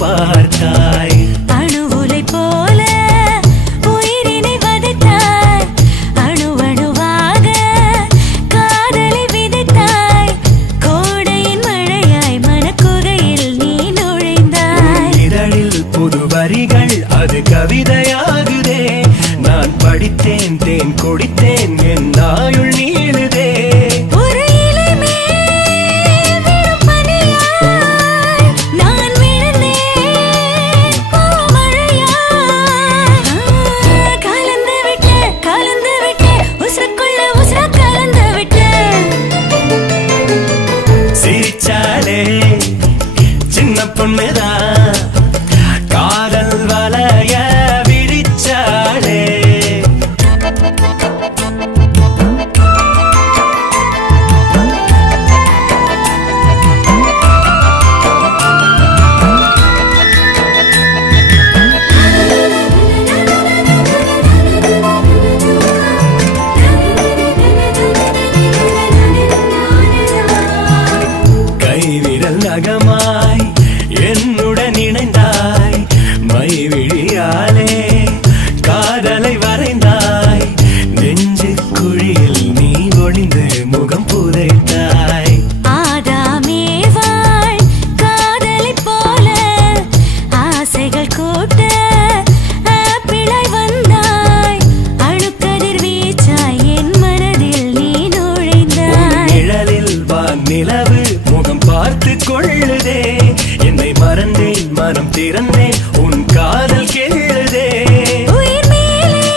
பார்த்தாய். அணுவுலை போல உயிரினை வதைத்தாய். அணுவணுவாக காதலை விதைத்தாய். கோடையின் மழையாய் மனக்குகையில் நீ நுழைந்தாய். இதழில் புது வரிகள் அது கவிதையாகுதே. நான் படித்தேன் தேன் குடித்தேன் என் ஆயுள் நீளுதே. ஒரு இலை மேல் விழும் பனியாய் நான் விழுந்தேன் பூமழையாய். கலந்து விட்டு உசுருக்குள்ள உசுர கலந்து விட்டு. சிரிச்சாலே சின்ன பொண்ணுதான் காதல் வலைய விரிச்சாலே. கைவிரல் நகமாய் என்னுடன் இணைந்தாய். மைவிழியாலே காதலை வரைந்தாய். நெஞ்சு குழியில் நீ ஒளிந்து முகம் புதைத்தாய். ஆதாமேவாள் காதலை போல ஆசைகள் கூட்ட ஆப்பிளாய் வந்தாய். அணுக்கதிர் வீச்சாய் என் மனதில் நீ நுழைந்தாய். நிழலில் வான் நிலவு முகம் பார்த்து கொள்ளுதே. என்னை மறந்தேன் மனம் திறந்தேன் உன் காதல் கேளுதே. உயிர் மேலே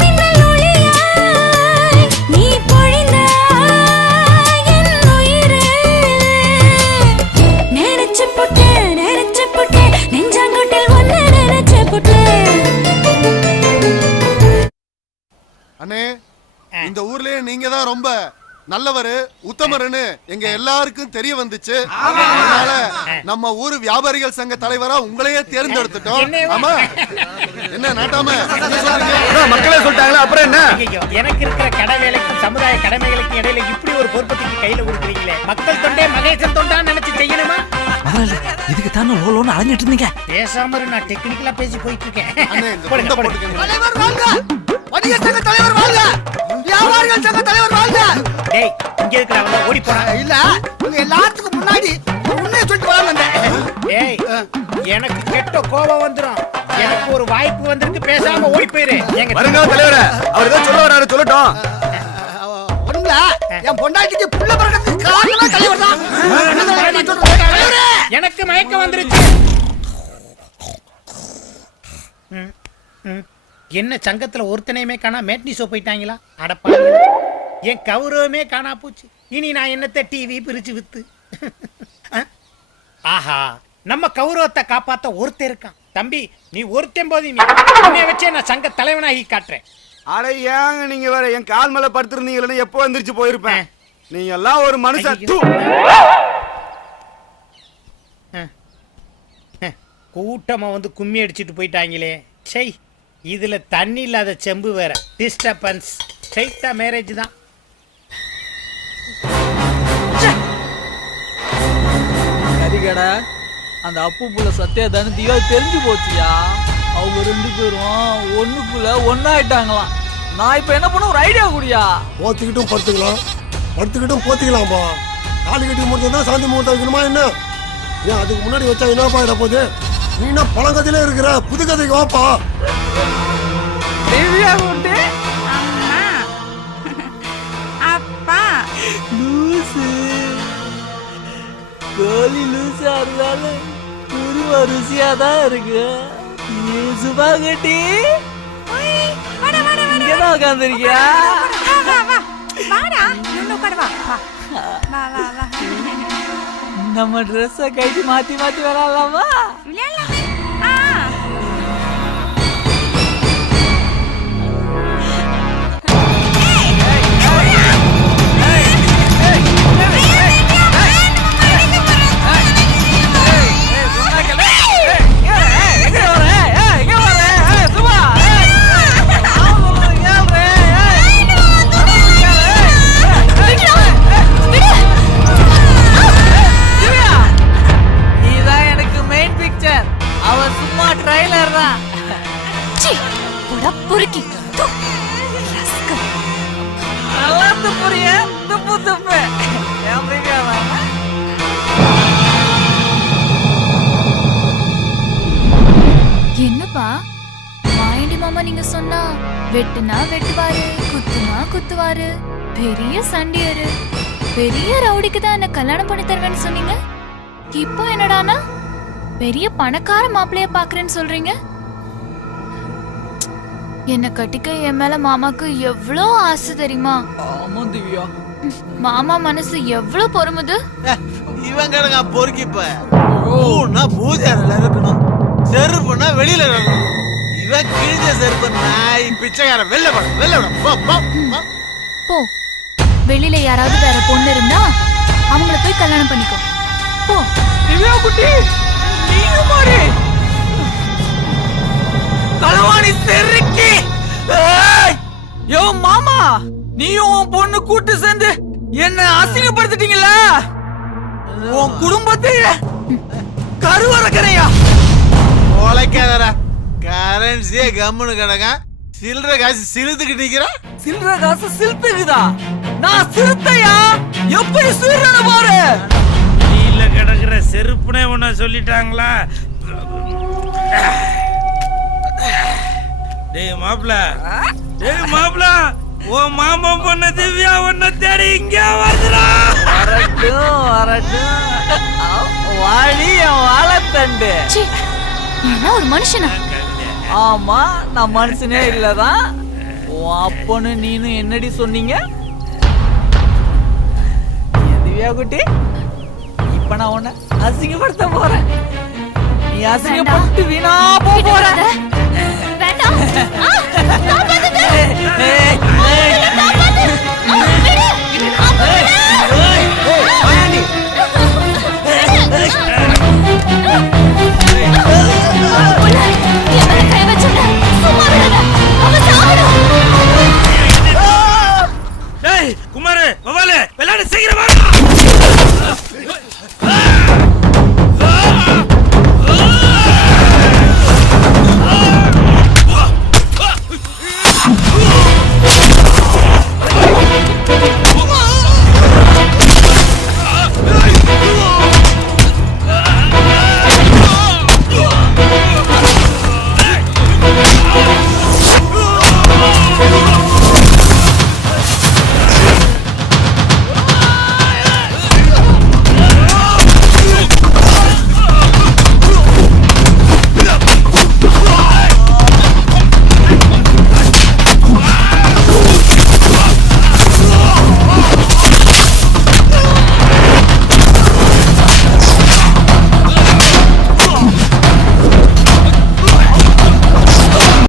மின்னல் ஒளியாய் நீ பொழிந்தாய் என் உயிரே. நினைச்சு புட்டு நெஞ்சாங்குட்டில் ஒன்னு நினைச்சு புட்டு. அண்ணே, இந்த ஊர்லயே நீங்க தான் ரொம்ப நல்லவரு உத்தமருன்னு எங்க எல்லாருக்கும் தெரிய வந்துச்சு. அதனால நம்ம ஊரு வியாபாரிகள் சங்க தலைவரா உங்களையே தேர்ந்தெடுத்துட்டோம். ஆமா, என்ன நாட்டாம மக்களே சொல்லிட்டாங்களா, அப்புறம் என்ன? எனக்கு இருக்கிற கடை வேலைக்கும் சமுதாய கடமைகளுக்கும் இடையில இப்படி ஒரு பொறுப்பத்துக்கு கையில கொடுக்குறீங்களே. மக்கள் தொண்டே மகேசன் தொண்டான்னு நினைச்சு செய்யணுமா? இதுக்கு தானே லோலோன்னு அலைஞ்சிட்டு இருந்தீங்க. பேசாம நான் டெக்னிக்கலா பேசி போயிட்டு இருக்கேன். தலைவர் வாழ்க! வணிகர் சங்க தலைவர் வாழ்க! வியாபாரிகள் சங்க தலைவர் வாழ்க! டேய், இங்க இருக்கறவங்க ஓடி போறாங்க. இல்ல, உங்க எல்லாத்துக்கும் முன்னாடி உன்னைய சொல்லிட்டு வரேன். டேய், எனக்கு கெட்ட கோபம் வந்துரும். எனக்கு ஒரு வாய்ப்பு வந்திருக்கு, பேசாம ஓடி போயிரு. வருங்க தலைவரே, அவர் ஏதோ சொல்ல வராரு, சொல்லட்டும். ஒண்ணுல என் பொண்டாட்டிக்கு புள்ள பிறக்கிறதுக்கு காரணமே தலைவர் தான். எனக்கு மயக்கம் வந்துருச்சு. என்ன சங்கத்துல ஒருத்தனையுமே காணா, மேட்னி ஷோ போயிட்டாங்களா? அடப்பா, என் கௌரவமே காணா போச்சு. இனி நான் என்னத்த டிவி பிரிச்சு வித்து? ஆஹா, நம்ம கௌரவத்தை காப்பாத்த ஒருத்தன் இருக்கான். தம்பி, நீ ஒருத்தன் போதும், உன்னைய வச்சே நான் சங்க தலைவனாகி காட்டுறேன். அட ஏங்க நீங்க வேற என் கால் மேல படுத்திருந்தீங்களே, எப்போ எந்திரிச்சு போயிருப்பேன். நீங்க எல்லாம் ஒரு மனுஷன். கூட்டமா வந்து கும்மி அடிச்சுட்டு போயிட்டாங்களே. சை, இதுல தண்ணி இல்லாத செம்பு வேற. டிஸ்டர்பன்ஸ். சைத்தா மேரேஜ் தான். கரிகடை அந்த அப்பு புள்ள சத்தியா தனத்தியோ தெரிஞ்சு போச்சியா. அவங்க ரெண்டு பேரும் ஒண்ணுக்குள்ள ஒன்னாயிட்டாங்களாம். நான் இப்ப என்ன பண்ண, ஒரு ஐடியா கூடியா? போத்திக்கிட்டும் படுத்துக்கலாம், படுத்துக்கிட்டும் போத்திக்கலாம்பா. காலி கட்டி முடிச்சா சாந்தி முகூர்த்தம் வைக்கணுமா என்ன? ஏன் அதுக்கு முன்னாடி வச்சா என்னப்பா இட போகுது? நீ என்ன பழங்கதையில இருக்கிற, புது கதைக்கு வாப்பா. அப்பா லூசு கோழி லூசா இருந்தாலும் குருவா ருசியா தான் இருக்கு. சுபா கட்டி இங்கதான் உட்காந்துருக்கியா? நம்ம ட்ரெஸ்ஸ கட்டி மாத்தி மாத்தி விளையாடலாமா? பொறுக்கி தூ. ரஸ்கல். நல்லா துப்புறிய துப்பு துப்பு என்னப்பா மாயண்டி மாமா நீங்க சொன்னா வெட்டுனா வெட்டுவாரு குத்துனா குத்துவாரு பெரிய சண்டியரு பெரிய ரவுடிக்கு தான் என்ன கல்யாணம் பண்ணி தருவேன்னு சொன்னீங்க. இப்போ என்னடானா பெரிய பணக்கார மாப்பிள்ளைய பாக்குறேன்னு சொல்றீங்க. என்ன கட்டிக்க என் மேல மாமாக்கு எவ்வளோ ஆசை தெரியுமா? ஆமா திவ்யா. மாமா மனசு எவ்வளவு பொறுமுது. இவன் கிடங்க பொறுக்கிப்ப பூஜாரில இருக்கணும், செருப்புனா வெளியில இருக்கணும். இவன் கிழிஞ்ச செருப்பு நாய் பிச்சைக்கார வெளில விட. போ, வெளியில யாராவது வேற பொண்ணு இருந்தா அவங்கள போய் கல்யாணம் பண்ணிக்கோ போ. திவ்யா குட்டி நீங்க மாறி களவாணி செருக்கி. யோ மாமா, நீயும் உன் பொண்ணு கூட்டு சேர்ந்து என்ன அசிங்கப்படுத்திட்டீங்களா? உன் குடும்பத்தையே கருவறக்கறையா உழைக்காதடா, கரன்சியே கம்முன்னு கிடங்க. சில்லற காசு சிலுத்துக்கிட்டு நிக்கிற. சில்லற காசு சிலுத்துக்குதா? நான் சிறுத்தையா? எப்படி சீரன பாரு. கீழ கிடக்குற செருப்புனே உன்ன சொல்லிட்டாங்களா? டேய் மாப்ள, ஓ மாமா பொண்ணு திவ்யா உன்னை தேடி இங்க வருதுடா. வரட்டும் வாடி என் வாழைத்தண்டு. சீ, என்ன ஒரு மனுஷனா? ஆமா, நான் மனுஷனே இல்லதான். உன் அப்பன்னு நீனு என்னடி சொன்னீங்க? திவ்யா குட்டி, இப்ப நான் உன்னை அசிங்கப்படுத்த போறேன். நீ அசிங்கப்பட்டு வீணா போற. வேண்டாம். ஏய்